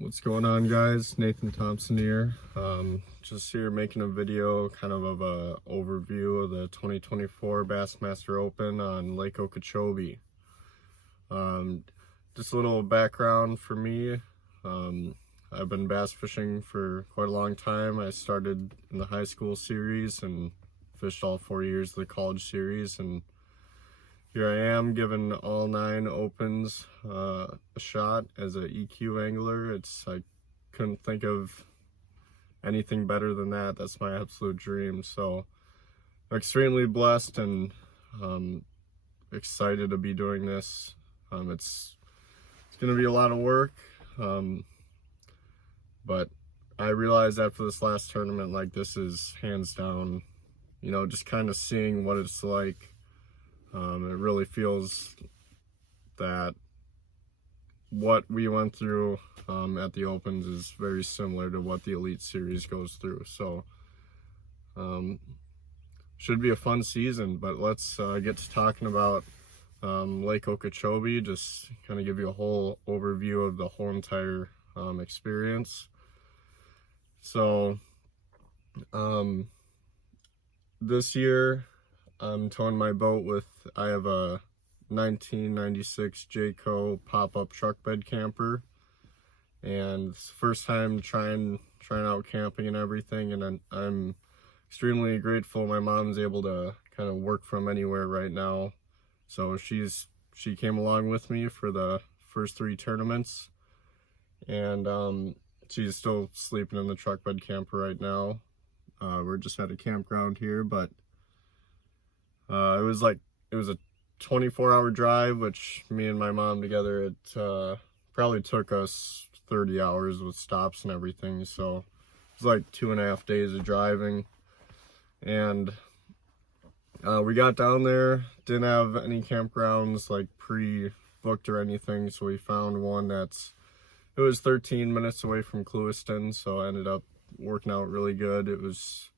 What's going on, guys? Nathan Thompson here. Just here making a video kind of a overview of the 2024 Bassmaster Open on Lake Okeechobee. Just a little background for me. I've been bass fishing for quite a long time. I started in the high school series and fished all 4 years of the college series, and here I am giving all 9 opens a shot as an EQ angler. I couldn't think of anything better than that. That's my absolute dream. So I'm extremely blessed and excited to be doing this. It's going to be a lot of work, but I realized after this last tournament, like, this is hands down, just kind of seeing what it's like. It really feels that what we went through at the Opens is very similar to what the Elite Series goes through. So should be a fun season, but let's get to talking about Lake Okeechobee. Just kind of give you a whole overview of the whole entire experience. So this year I'm towing my boat I have a 1996 Jayco pop-up truck bed camper, and it's the first time trying out camping and everything, and I'm extremely grateful my mom's able to kind of work from anywhere right now. So she came along with me for the first 3 tournaments, and she's still sleeping in the truck bed camper right now. We're just at a campground here, but it was a 24-hour drive, which me and my mom together, it probably took us 30 hours with stops and everything. So it was like 2.5 days of driving, and we got down there, didn't have any campgrounds like pre-booked or anything, so we found one it was 13 minutes away from Clewiston, so I ended up working out really good. It was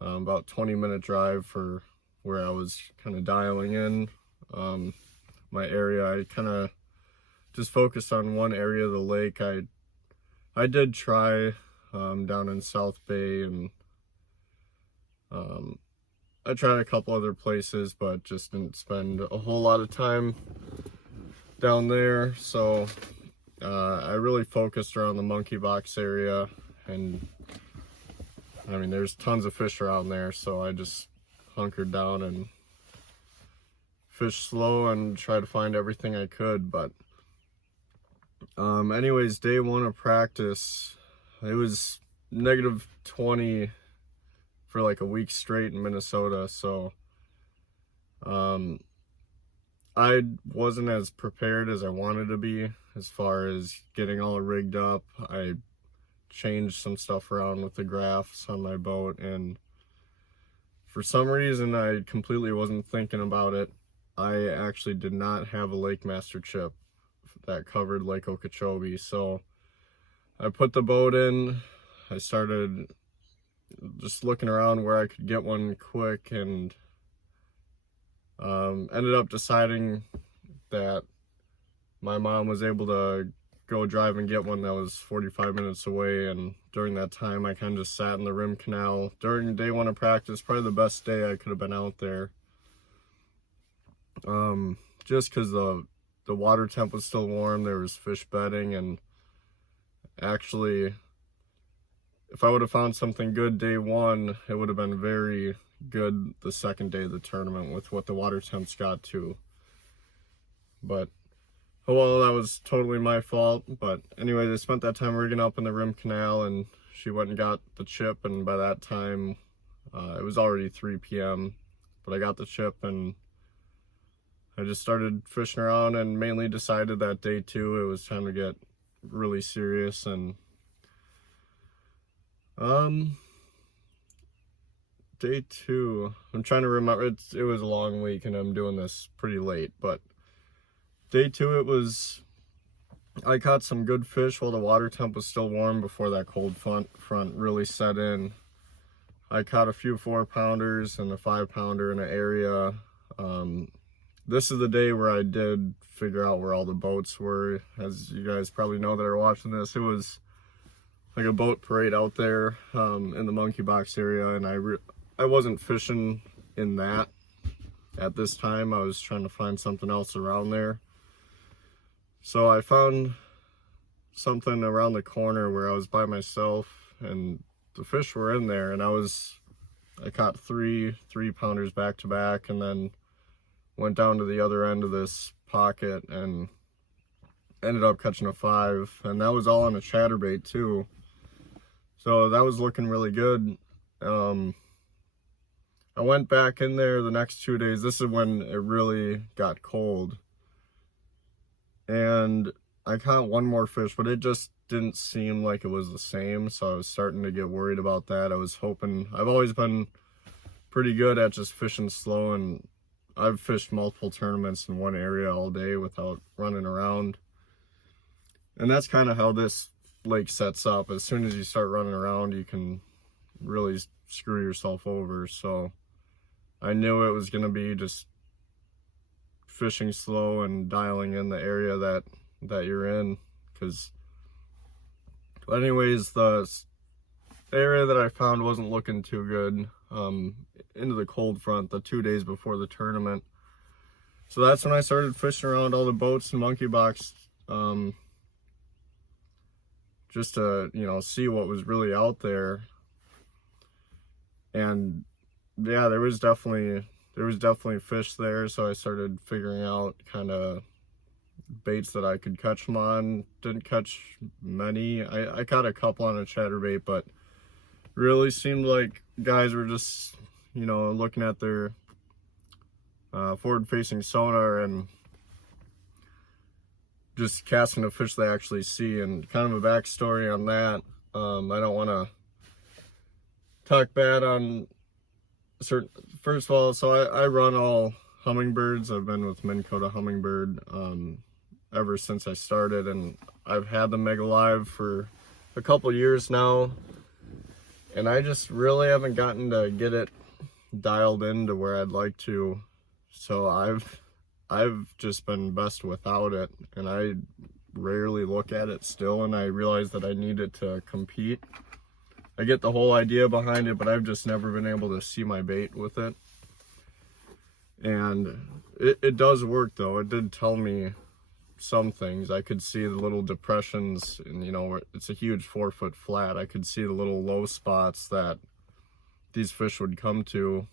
about 20-minute drive for where I was kind of dialing in my area. I kind of just focused on one area of the lake. I did try down in South Bay, and I tried a couple other places, but just didn't spend a whole lot of time down there. So I really focused around the Monkey Box area, and I mean, there's tons of fish around there, so I just hunkered down and fished slow and tried to find everything I could. But anyways, day 1 of practice, it was -20 for like a week straight in Minnesota, so I wasn't as prepared as I wanted to be as far as getting all rigged up. I changed some stuff around with the graphs on my boat, and for some reason I completely wasn't thinking about it. I actually did not have a Lake Master chip that covered Lake Okeechobee, so I put the boat in. I started just looking around where I could get one quick, and ended up deciding that my mom was able to go drive and get one that was 45 minutes away, and during that time I kind of just sat in the rim canal during day 1 of practice. Probably the best day I could have been out there, just because the water temp was still warm, there was fish bedding, and actually if I would have found something good day 1, it would have been very good the second day of the tournament with what the water temps got to. But oh well, that was totally my fault. But anyway, I spent that time rigging up in the rim canal, and she went and got the chip, and by that time it was already 3 p.m. but I got the chip, and I just started fishing around, and mainly decided that day 2 it was time to get really serious. And day 2, I'm trying to remember, it was a long week and I'm doing this pretty late, but day 2 I caught some good fish while the water temp was still warm before that cold front really set in. I caught a few 4-pounders and a 5-pounder in an area this is the day where I did figure out where all the boats were. As you guys probably know that are watching this, it was like a boat parade out there in the monkey box area, and I wasn't fishing in that at this time. I was trying to find something else around there. So I found something around the corner where I was by myself, and the fish were in there, and I caught three pounders back to back, and then went down to the other end of this pocket and ended up catching a 5, and that was all on a chatterbait too. So that was looking really good. I went back in there the next 2 days. This is when it really got cold, and I caught one more fish, but it just didn't seem like it was the same, so I was starting to get worried about that. I was hoping, I've always been pretty good at just fishing slow, and I've fished multiple tournaments in one area all day without running around. And that's kind of how this lake sets up. As soon as you start running around, you can really screw yourself over. So I knew it was going to be just fishing slow and dialing in the area that you're in. But anyways, the area that I found wasn't looking too good into the cold front the 2 days before the tournament. So that's when I started fishing around all the boats and monkey box, just to, see what was really out there. And yeah, there was definitely fish there. So I started figuring out kind of baits that I could catch them on. Didn't catch many. I caught a couple on a chatterbait, but really seemed like guys were just, looking at their forward-facing sonar and just casting a fish they actually see. And kind of a backstory on that. I don't want to talk bad on certain. First of all, so I run all hummingbirds. I've been with Minn Kota Hummingbird ever since I started, and I've had the Mega Live for a couple years now, and I just really haven't gotten to get it dialed into where I'd like to. So I've just been best without it, and I rarely look at it still, and I realize that I need it to compete. I get the whole idea behind it, but I've just never been able to see my bait with it. And it does work though. It did tell me some things. I could see the little depressions, and it's a huge 4-foot flat. I could see the little low spots that these fish would come to.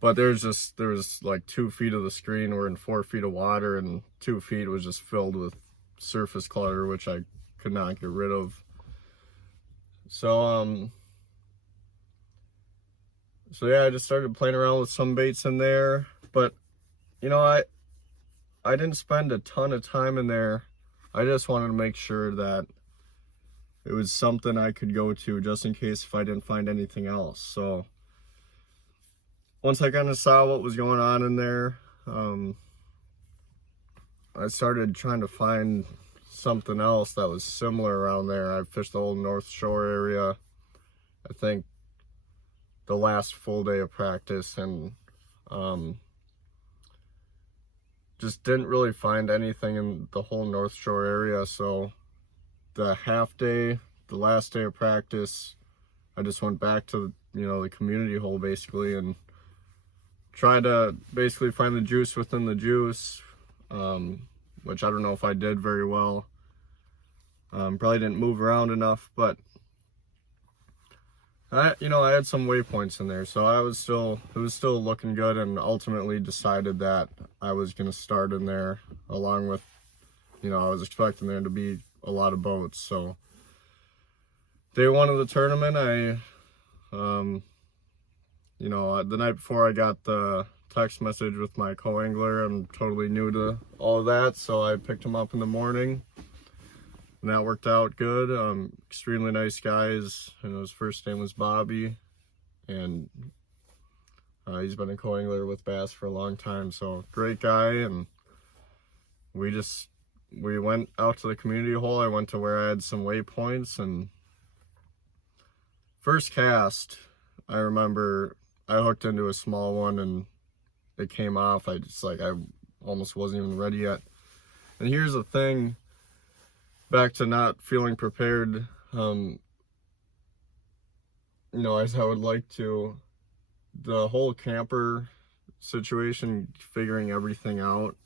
But there was like 2 feet of the screen were in 4 feet of water, and 2 feet was just filled with surface clutter, which I could not get rid of. So yeah, I just started playing around with some baits in there, but I didn't spend a ton of time in there. I just wanted to make sure that it was something I could go to just in case if I didn't find anything else. So once I kind of saw what was going on in there, I started trying to find something else that was similar around there. I fished the whole North Shore area, I think the last full day of practice, and just didn't really find anything in the whole North Shore area. So the half day, the last day of practice, I just went back to the community hole basically and tried to basically find the juice within the juice, which I don't know if I did very well. Probably didn't move around enough, but I had some waypoints in there, so it was still looking good, and ultimately decided that I was going to start in there, along with, I was expecting there to be a lot of boats. So day 1 of the tournament, the night before I got the text message with my co-angler. I'm totally new to all of that, so I picked him up in the morning. And that worked out good. Extremely nice guys. His first name was Bobby, and he's been a co-angler with bass for a long time. So great guy. And we went out to the community hole. I went to where I had some waypoints, and first cast, I remember I hooked into a small one, and it came off, I almost wasn't even ready yet. And here's the thing, back to not feeling prepared, as I would like to. The whole camper situation, figuring everything out,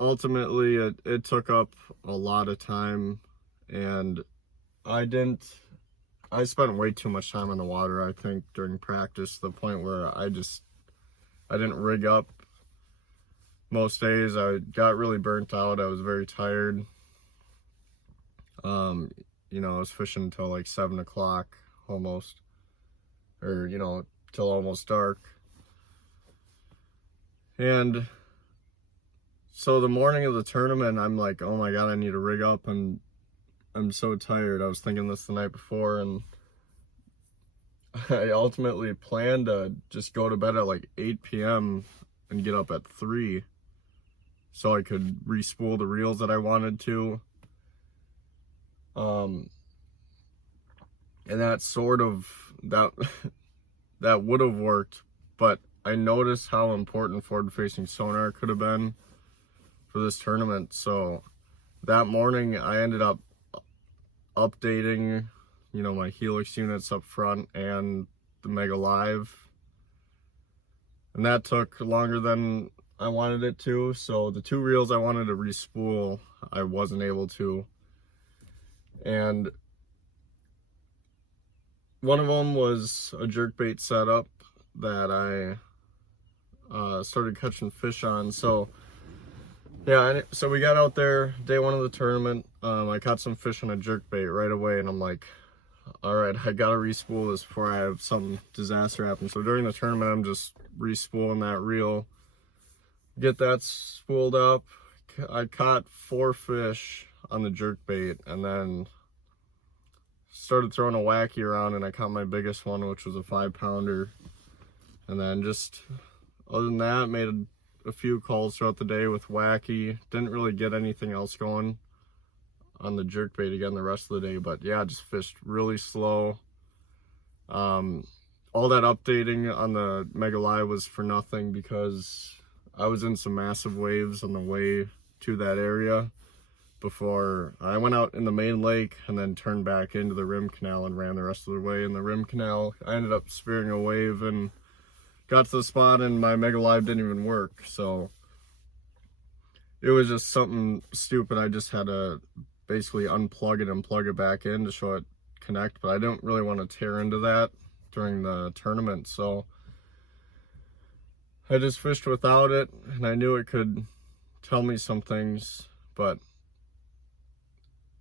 ultimately it took up a lot of time, and I spent way too much time on the water, I think, during practice, to the point where I didn't rig up most days. I got really burnt out. I was very tired. I was fishing until like 7 o'clock almost, or, till almost dark. And so the morning of the tournament, I'm like, oh my God, I need to rig up, and I'm so tired. I was thinking this the night before, and I ultimately planned to just go to bed at like 8 p.m. and get up at 3 so I could re-spool the reels that I wanted to. And that that would have worked, but I noticed how important forward-facing sonar could have been for this tournament. So that morning I ended up updating, my Helix units up front and the Mega Live. And that took longer than I wanted it to. So the 2 reels I wanted to re-spool, I wasn't able to. And one of them was a jerkbait setup that I started catching fish on. So yeah, so we got out there day 1 of the tournament. I caught some fish on a jerkbait right away, and I'm like, all right, I gotta re-spool this before I have some disaster happen. So during the tournament, I'm just re-spooling that reel, get that spooled up. I caught 4 fish on the jerkbait, and then started throwing a wacky around, and I caught my biggest one, which was a 5-pounder. And then just other than that, made a few calls throughout the day with wacky. Didn't really get anything else going on the jerkbait again the rest of the day, but yeah, just fished really slow. All that updating on the Mega Live was for nothing, because I was in some massive waves on the way to that area before I went out in the main lake and then turned back into the rim canal and ran the rest of the way in the rim canal. I ended up spearing a wave and got to the spot, and my Mega Live didn't even work. So it was just something stupid. I just had to basically unplug it and plug it back in to show it connect, but I didn't really want to tear into that during the tournament. So I just fished without it, and I knew it could tell me some things, but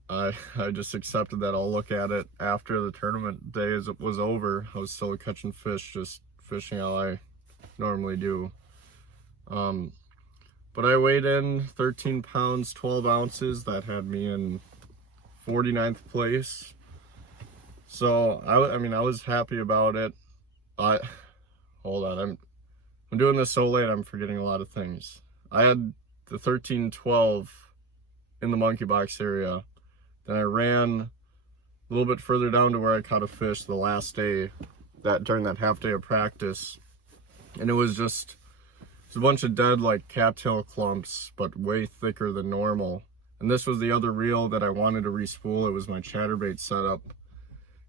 I just accepted that. I'll look at it after the tournament day as it was over. I was still catching fish, just fishing how I normally do. But I weighed in 13 pounds, 12 ounces. That had me in 49th place. So I was happy about it. Hold on, I'm doing this so late, I'm forgetting a lot of things. I had the 13-12 in the monkey box area. Then I ran a little bit further down to where I caught a fish the last day, during that half day of practice. And it was a bunch of dead like cattail clumps, but way thicker than normal. And this was the other reel that I wanted to re-spool. It was my chatterbait setup,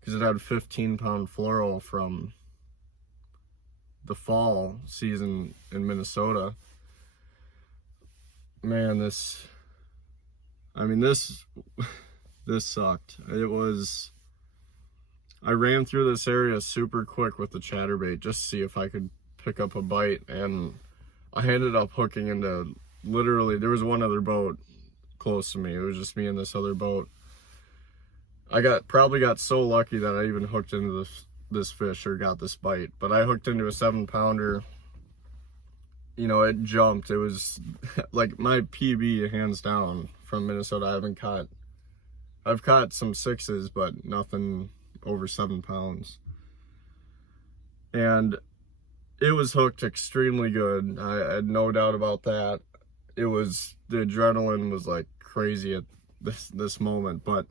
because it had 15-pound fluoro from the fall season in Minnesota. Man, this sucked. I ran through this area super quick with the chatterbait just to see if I could pick up a bite, and I ended up hooking into, literally, there was one other boat close to me. It was just me and this other boat. I probably got so lucky that I even hooked into this fish, or got this bite, but I hooked into a 7-pounder. It jumped. It was like my PB hands down from Minnesota. I've caught some 6s, but nothing over 7 pounds. And it was hooked extremely good. I had no doubt about that. The adrenaline was like crazy at this moment, but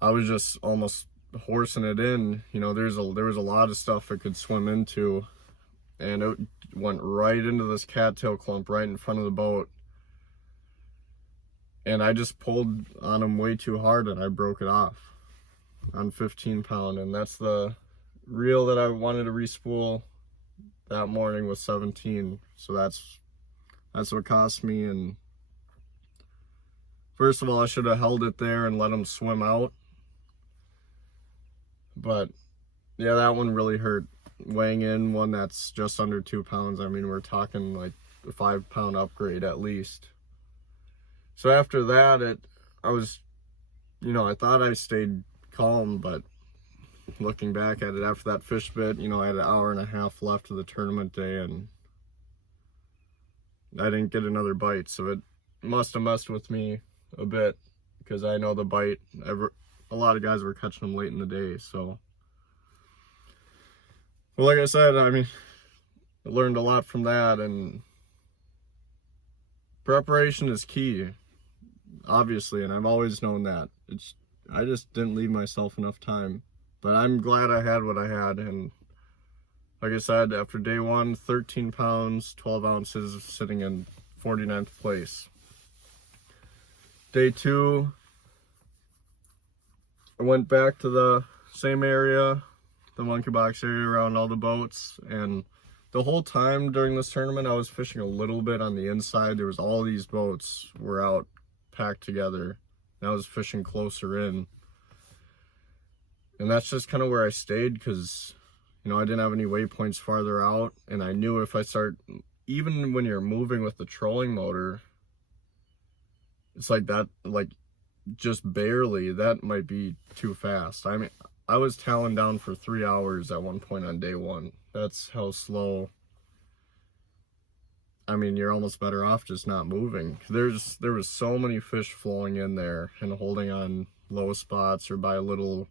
I was just almost horsing it in. There was a lot of stuff it could swim into, and it went right into this cattail clump right in front of the boat. And I just pulled on him way too hard and I broke it off on 15 pound. And that's the reel that I wanted to respool that morning was 17. So that's what cost me. And first of all, I should have held it there and let him swim out. But yeah, that one really hurt. Weighing in one that's just under 2 pounds. I mean, we're talking like a 5 pound upgrade at least. So after that, I was, I thought I stayed calm, but looking back at it after that fish bit, I had an hour and a half left of the tournament day and I didn't get another bite. So it must have messed with me a bit because I know the bite, a lot of guys were catching them late in the day. So, well, like I said, I mean, I learned a lot from that, and preparation is key, obviously, and I've always known that. I just didn't leave myself enough time, but I'm glad I had what I had. And like I said, after day one, 13 pounds, 12 ounces, sitting in 49th place. Day two, I went back to the same area, the monkey box area around all the boats, and the whole time during this tournament I was fishing a little bit on the inside. There was all these boats were out packed together and I was fishing closer in, and that's just kind of where I stayed because I didn't have any waypoints farther out, and I knew if I start, even when you're moving with the trolling motor, it's like that, like just barely, that might be too fast. I mean, I was talon down for 3 hours at one point on day one. That's how slow. I mean, you're almost better off just not moving. There was so many fish flowing in there and holding on low spots or by a little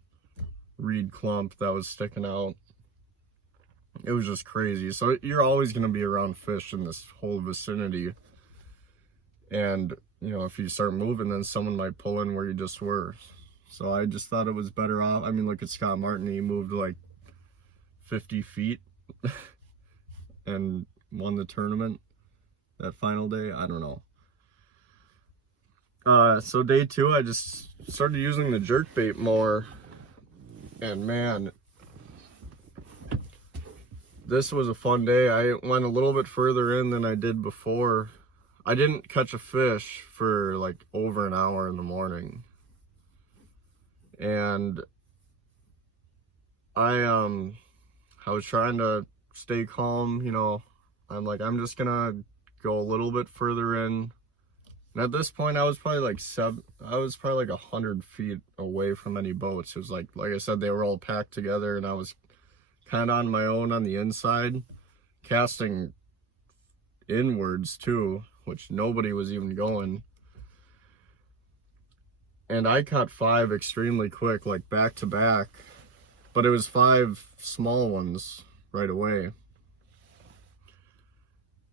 reed clump that was sticking out. It was just crazy. So you're always going to be around fish in this whole vicinity. And, if you start moving, then someone might pull in where you just were. So I just thought it was better off. I mean, look at Scott Martin. He moved like 50 feet and won the tournament that final day. I don't know. So day two, I just started using the jerkbait more. And man, this was a fun day. I went a little bit further in than I did before. I didn't catch a fish for like over an hour in the morning. And I was trying to stay calm, I'm like, I'm just gonna go a little bit further in. And at this point, I was probably like 100 feet away from any boats. It was like I said, they were all packed together, and I was kind of on my own on the inside, casting inwards too, which nobody was even going. And I caught 5 extremely quick, like back to back, but it was 5 small ones right away.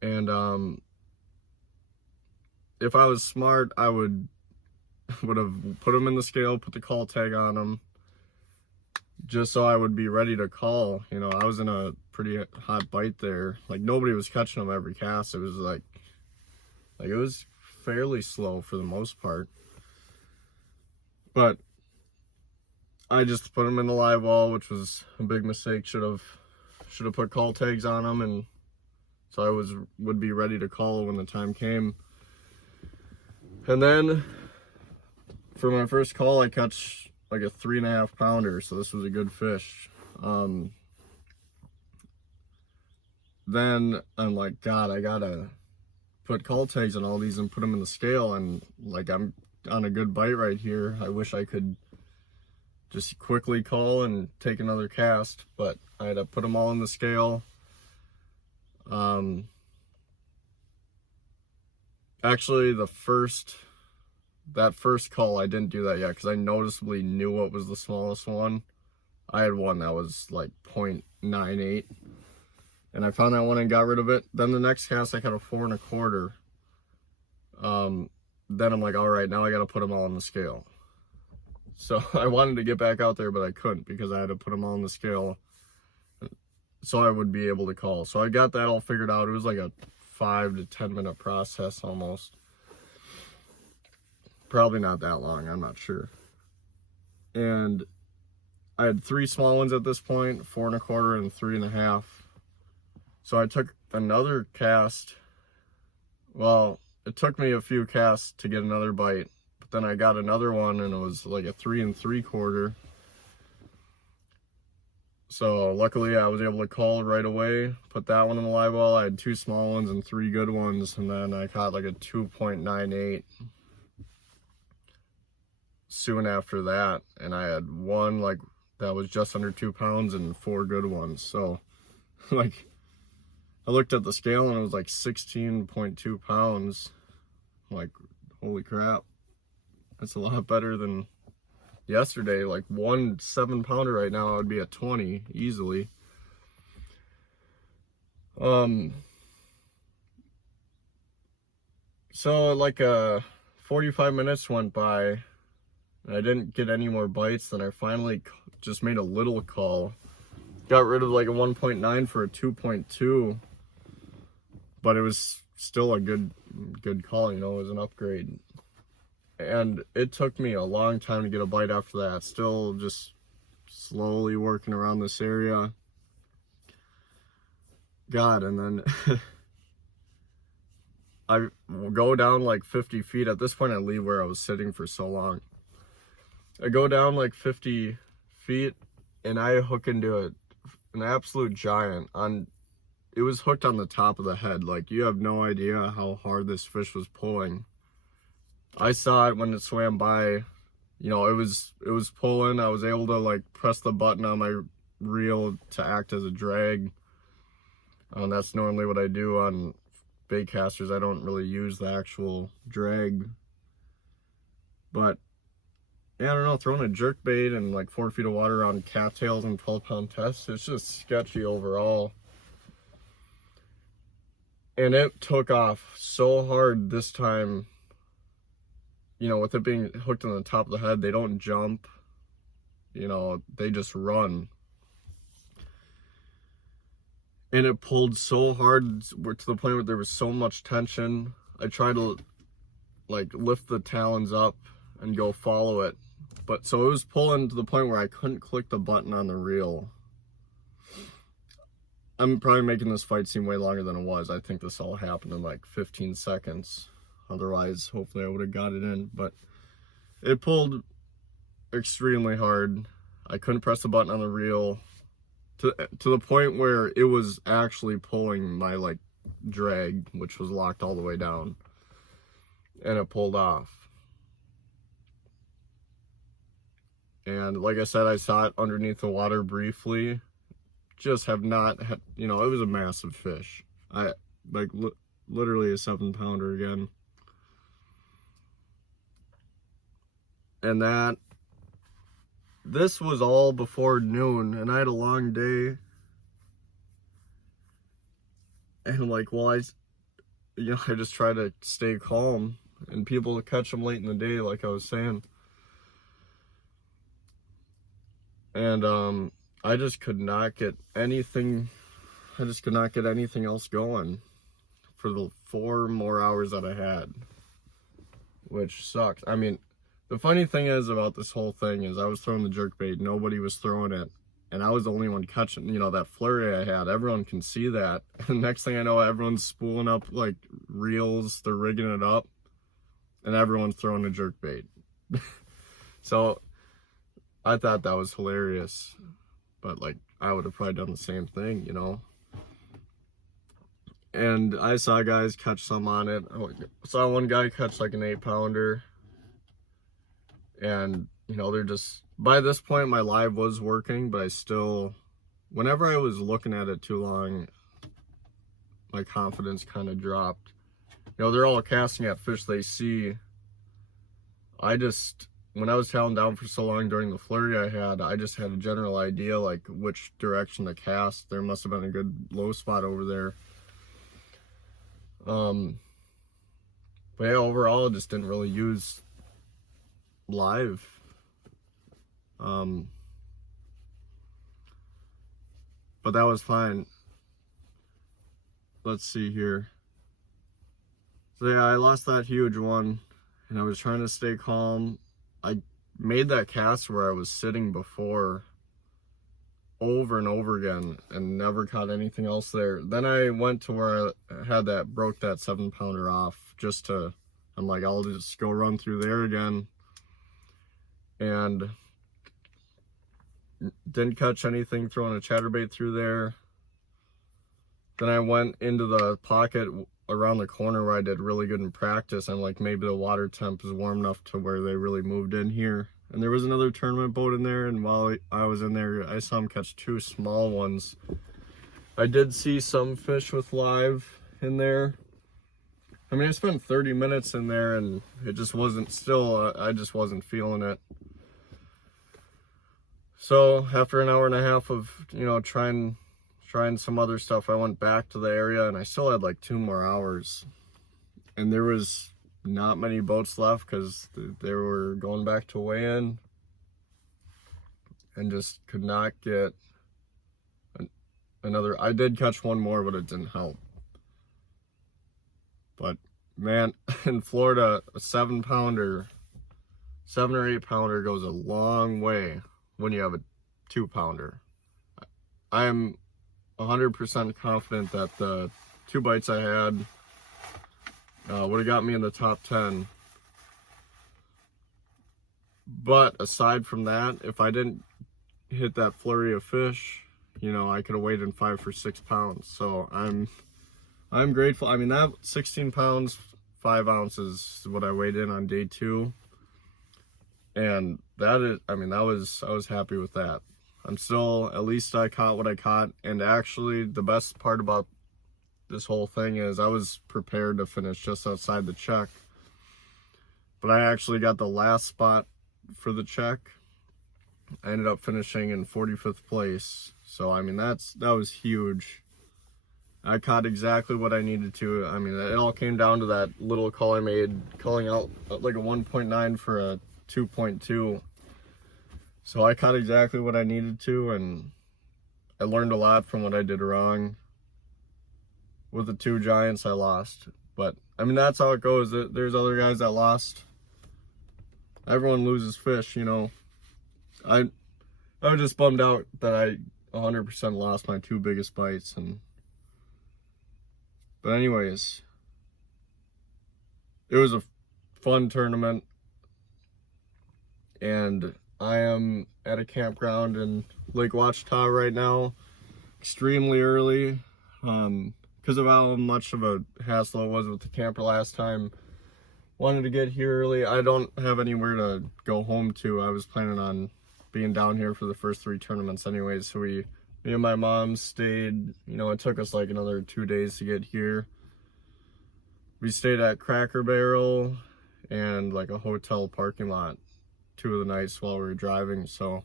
And if I was smart, I would have put them in the scale, put the call tag on them, just so I would be ready to call. I was in a pretty hot bite there. Like, nobody was catching them every cast. It was like it was fairly slow for the most part. But I just put them in the live wall, which was a big mistake. Should have put call tags on them, and so I would be ready to call when the time came. And then for my first call, I catch like a 3.5 pounder, so this was a good fish. Then I'm like, God, I gotta put call tags on all these and put them in the scale, and like, I'm on a good bite right here. I wish I could just quickly call and take another cast, but I had to put them all in the scale. Actually, that first call, I didn't do that yet because I noticeably knew what was the smallest one. I had one that was like 0.98, and I found that one and got rid of it. Then the next cast, I got a 4 1/4. Then I'm like, all right, now I got to put them all on the scale. So I wanted to get back out there, but I couldn't because I had to put them all on the scale. so I would be able to call. So I got that all figured out. It was like a 5 to 10 minute process almost. Probably not that long, I'm not sure. And I had 3 small ones at this point, 4 1/4 and 3 1/2. So I took another cast. Well, it took me a few casts to get another bite, but then I got another one and it was like a 3 3/4. So luckily I was able to call right away, put that one in the live well. I had 2 small ones and 3 good ones, and then I caught like a 2.98 soon after that, and I had one like that was just under 2 pounds and 4 good ones. So like I looked at the scale and it was like 16.2 pounds. I'm like, holy crap, that's a lot better than yesterday. Like one 7-pounder right now would be a 20 easily. So like 45 minutes went by and I didn't get any more bites. Then I finally just made a little call, got rid of like a 1.9 for a 2.2, but it was still a good call, you know. It was an upgrade. And it took me a long time to get a bite after that. Still just slowly working around this area. God, and then I go down like 50 feet. At this point, I leave where I was sitting for so long. I go down like 50 feet and I hook into an absolute giant. It was hooked on the top of the head. Like, you have no idea how hard this fish was pulling. I saw it when it swam by. You know, it was pulling. I was able to like press the button on my reel to act as a drag. That's normally what I do on bait casters. I don't really use the actual drag. But yeah, I don't know, throwing a jerk bait and like 4 feet of water on cattails and 12-pound tests, it's just sketchy overall. And it took off so hard this time. You know, with it being hooked on the top of the head, they don't jump, you know, they just run. And it pulled so hard to the point where there was so much tension. I tried to like lift the talons up and go follow it, but so it was pulling to the point where I couldn't click the button on the reel. I'm probably making this fight seem way longer than it was. I think this all happened in like 15 seconds. Otherwise, hopefully I would have got it in, but it pulled extremely hard. I couldn't press the button on the reel to the point where it was actually pulling my like drag, which was locked all the way down, and it pulled off. And like I said, I saw it underneath the water briefly. Just have not had, you know, it was a massive fish. I like literally a 7-pounder again. And this was all before noon, and I had a long day. And like, well, I just try to stay calm, and people catch them late in the day, like I was saying. And I just could not get anything. I just could not get anything else going for the 4 more hours that I had, which sucks. I mean, the funny thing is about this whole thing is I was throwing the jerkbait, nobody was throwing it, and I was the only one catching, you know, that flurry I had. Everyone can see that. And next thing I know, everyone's spooling up like reels, they're rigging it up, and everyone's throwing a jerkbait. So I thought that was hilarious, but like I would have probably done the same thing, you know. And I saw guys catch some on it. I saw one guy catch like an 8-pounder. And, you know, they're just, by this point, my live was working, but I still, whenever I was looking at it too long, my confidence kind of dropped. You know, they're all casting at fish they see. When I was tailing down for so long during the flurry I just had a general idea, like, which direction to cast. There must have been a good low spot over there. But yeah, overall, I just didn't really use live. but that was fine. Let's see here. So yeah, I lost that huge one, and I was trying to stay calm. I made that cast where I was sitting before over and over again and never caught anything else there. Then I went to where I had that, broke that 7-pounder off just to, I'm like, I'll just go run through there again. And didn't catch anything throwing a chatterbait through there. Then I went into the pocket around the corner where I did really good in practice. I'm like, maybe the water temp is warm enough to where they really moved in here. And there was another tournament boat in there, and while I was in there, I saw him catch 2 small ones. I did see some fish with live in there. I mean, I spent 30 minutes in there, and it just wasn't still, I just wasn't feeling it. So after an hour and a half of, you know, trying some other stuff, I went back to the area, and I still had like 2 more hours. And there was not many boats left because they were going back to weigh-in, and just could not get another. I did catch one more, but it didn't help. But man, in Florida, a 7-pounder, 7 or 8-pounder goes a long way when you have a 2-pounder. I am 100% confident that the 2 bites I had would have got me in the top 10. But aside from that, if I didn't hit that flurry of fish, you know, I could have weighed in 5 or 6 pounds. So I'm grateful. I mean, that 16 pounds, 5 ounces is what I weighed in on day 2. And that is, I mean, I was happy with that. I'm still, at least I caught what I caught. And actually, the best part about this whole thing is I was prepared to finish just outside the check, but I actually got the last spot for the check. I ended up finishing in 45th place. So, I mean, that was huge. I caught exactly what I needed to. I mean, it all came down to that little call I made, calling out like a 1.9 for a 2.2. So I caught exactly what I needed to, and I learned a lot from what I did wrong. With the 2 giants, I lost. But, I mean, that's how it goes. There's other guys that lost. Everyone loses fish, you know. I was just bummed out that I 100% lost my 2 biggest bites. But anyways, it was a fun tournament. And I am at a campground in Lake Okeechobee right now, extremely early. Because of how much of a hassle it was with the camper last time. Wanted to get here early. I don't have anywhere to go home to. I was planning on being down here for the first 3 tournaments anyways. So me and my mom stayed, you know, it took us like another 2 days to get here. We stayed at Cracker Barrel and like a hotel parking lot 2 of the nights while we were driving. So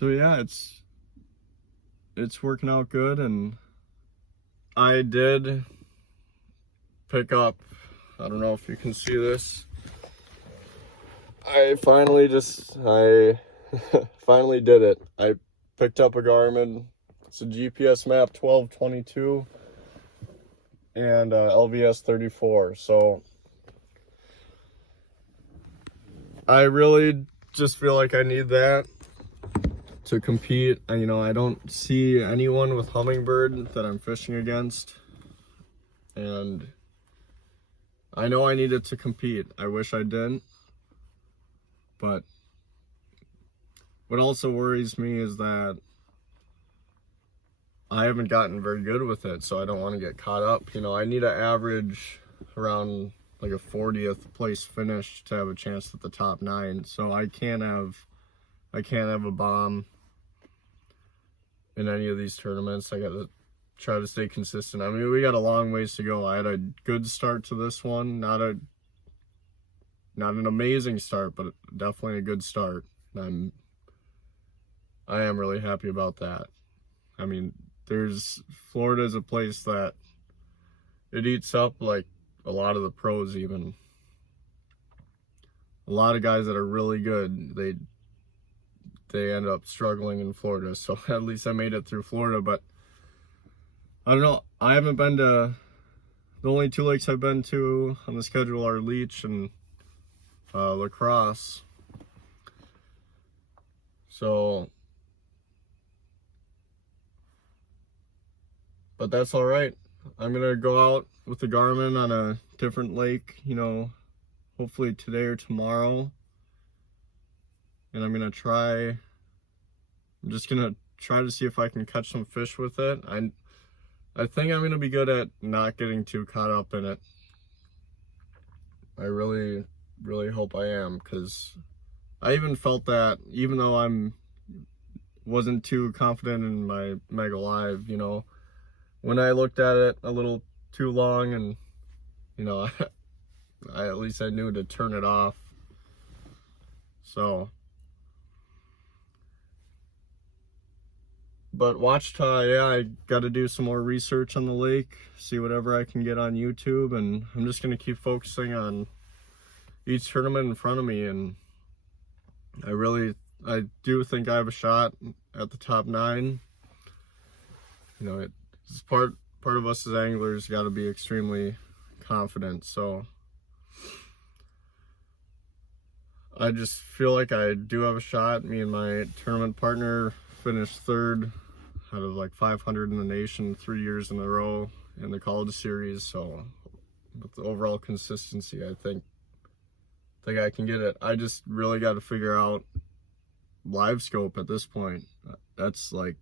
yeah, it's working out good. And I did pick up, I don't know if you can see this, I finally did it. I picked up a Garmin. It's a GPS map 1222 and LVS 34. So I really just feel like I need that to compete. You know, I don't see anyone with Hummingbird that I'm fishing against, and I know I needed to compete. I wish I didn't, but what also worries me is that I haven't gotten very good with it, so I don't want to get caught up. You know, I need to average around like a 40th place finish to have a chance at the top 9. So I can't have a bomb in any of these tournaments. I gotta try to stay consistent. I mean, we got a long ways to go. I had a good start to this one, not an amazing start, but definitely a good start. I am really happy about that. I mean, Florida is a place that it eats up like a lot of the pros. Even a lot of guys that are really good, they end up struggling in Florida. So at least I made it through Florida. But I don't know, I haven't been to, the only two lakes I've been to on the schedule are Leech and La Crosse. So, but that's all right. I'm gonna go out with the Garmin on a different lake, you know, hopefully today or tomorrow. And I'm just gonna try to see if I can catch some fish with it. I think I'm gonna be good at not getting too caught up in it. I really, really hope I am, because I even felt that, even though wasn't too confident in my Mega Live, you know, when I looked at it a little too long, and you know, at least I knew to turn it off. So, but yeah, I got to do some more research on the lake, see whatever I can get on YouTube, and I'm just going to keep focusing on each tournament in front of me. And I do think I have a shot at the top 9. You know, it's part of us as anglers got to be extremely confident. So I just feel like I do have a shot. Me and my tournament partner finished 3rd out of like 500 in the nation 3 years in a row in the college series. So with the overall consistency, I think I can get it. I just really got to figure out live scope at this point. That's like,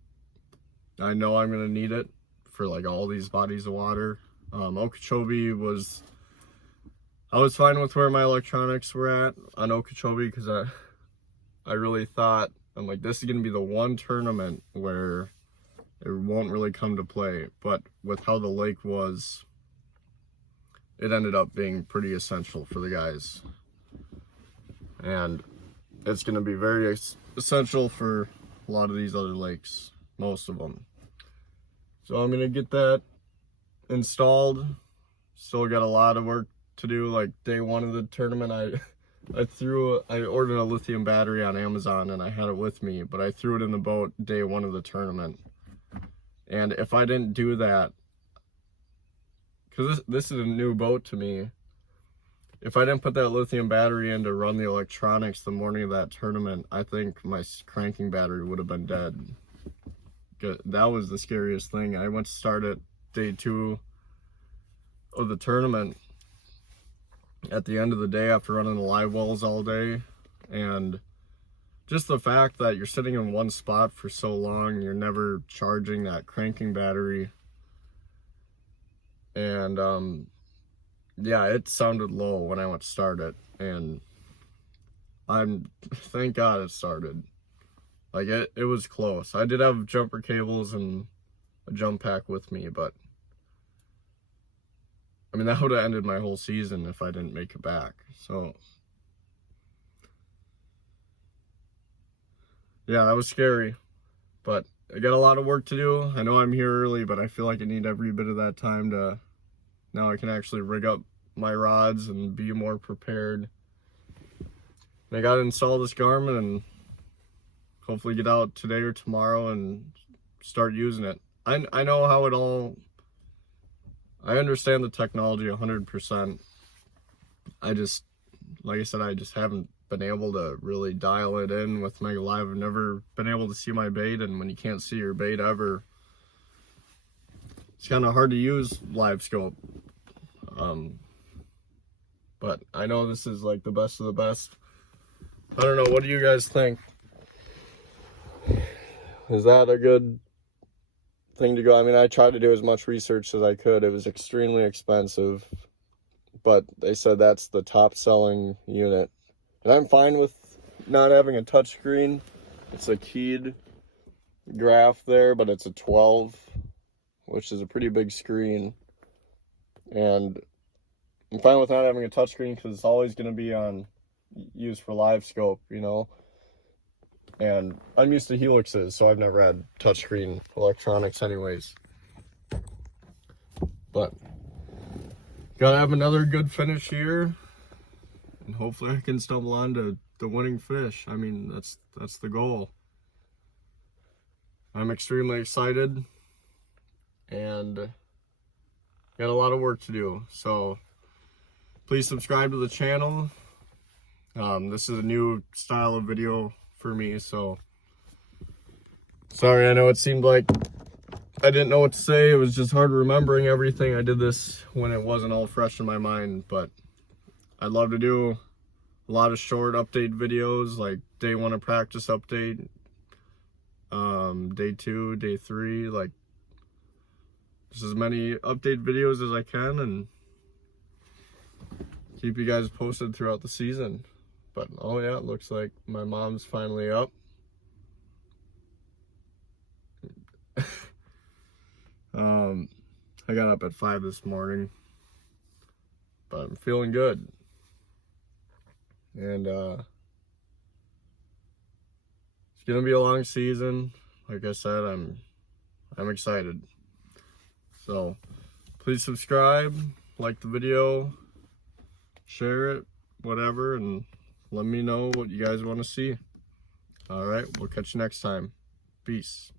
I know I'm gonna need it for like all these bodies of water. Okeechobee I was fine with where my electronics were at on Okeechobee, because I really thought, I'm like, this is gonna be the one tournament where it won't really come to play. But with how the lake was, it ended up being pretty essential for the guys. And it's gonna be very essential for a lot of these other lakes, most of them. So I'm gonna get that installed. Still got a lot of work to do. Like day 1 of the tournament, I ordered a lithium battery on Amazon and I had it with me, but I threw it in the boat day 1 of the tournament. And if I didn't do that, because this is a new boat to me, if I didn't put that lithium battery in to run the electronics the morning of that tournament, I think my cranking battery would have been dead. That was the scariest thing. I went to start at day 2 of the tournament at the end of the day after running the live wells all day, and just the fact that you're sitting in one spot for so long, you're never charging that cranking battery. And yeah, it sounded low when I went to start it, and thank God it started. Like it was close. I did have jumper cables and a jump pack with me, but I mean, that would have ended my whole season if I didn't make it back. So yeah, that was scary, but I got a lot of work to do. I know I'm here early, but I feel like I need every bit of that time to, now I can actually rig up my rods and be more prepared. And I got to install this Garmin and hopefully get out today or tomorrow and start using it. I know how it all, I understand the technology 100%. I just, like I said, I just haven't been able to really dial it in with Mega Live. I've never been able to see my bait, and when you can't see your bait ever, it's kind of hard to use live scope. But I know this is like the best of the best. I don't know, what do you guys think? Is that a good thing to go? I mean, I tried to do as much research as I could. It was extremely expensive, but they said that's the top selling unit. And I'm fine with not having a touchscreen. It's a keyed graph there, but it's a 12, which is a pretty big screen. And I'm fine with not having a touchscreen because it's always going to be used for live scope, you know. And I'm used to helixes, so I've never had touchscreen electronics anyways. But gotta have another good finish here, and hopefully I can stumble onto the winning fish. I mean, that's the goal. I'm extremely excited and got a lot of work to do. So please subscribe to the channel. This is a new style of video for me, so sorry, I know it seemed like I didn't know what to say. It was just hard remembering everything. I did this when it wasn't all fresh in my mind, but I'd love to do a lot of short update videos, like day 1 of practice update, day 2, day 3, like just as many update videos as I can, and keep you guys posted throughout the season. But oh yeah, it looks like my mom's finally up. I got up at 5 this morning, but I'm feeling good. And it's gonna be a long season. Like I said, I'm excited. So please subscribe, like the video, share it, whatever, and let me know what you guys want to see. All right, we'll catch you next time. Peace.